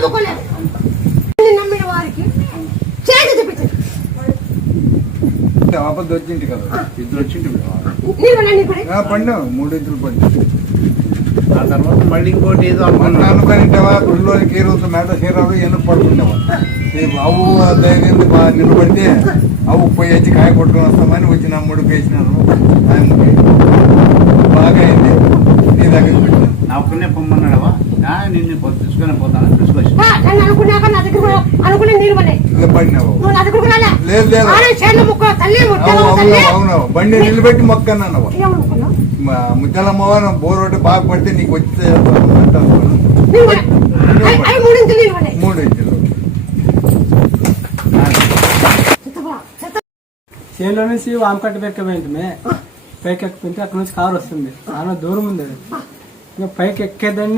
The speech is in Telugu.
నమ్ముకోలేదు. నమ్మిన వారికి చేతి చూపించండి. ఆపద వచ్చింది కదా, ఇద్దరు వచ్చింది పండు 3 ఇంచులు పండు. ఆ తర్వాత మళ్ళీ ఇంకోటి ఏదో మొన్న అనుకునింటావా గుళ్ళోనికి ఏ రోజు మేట చీరాలు ఎన్నుకు పడుతుండేవా. అవు దగ్గర బాగా నిలబడితే అవు పోయి వచ్చి కాయ కొట్టుకొని వస్తామని వచ్చిన 3 వేసినాను. బాగా అయింది, నీ దగ్గర పెట్టాను. నా ఒక్కనే పొమ్మన్నాడవా, నిన్ను తీసుకొని పోతాను తీసుకొచ్చి అనుకున్నాక నా దగ్గర అనుకునే నీళ్ళు పడినావు. లేదు లేదు అవును, బండి నిలబెట్టి మొక్కన్నావు. ముద్దలమ్మవ బోర్ ఒకటి బాగా పడితే నీకు వచ్చే 3 ఇంచులు. చేలో నుంచి వామకట్ట ఎక్కబోయింది. పైకి ఎక్కిపోతే అక్కడ నుంచి కారు వస్తుంది, చాలా దూరం ఉంది. ఇంకా పైకి ఎక్కేదాన్ని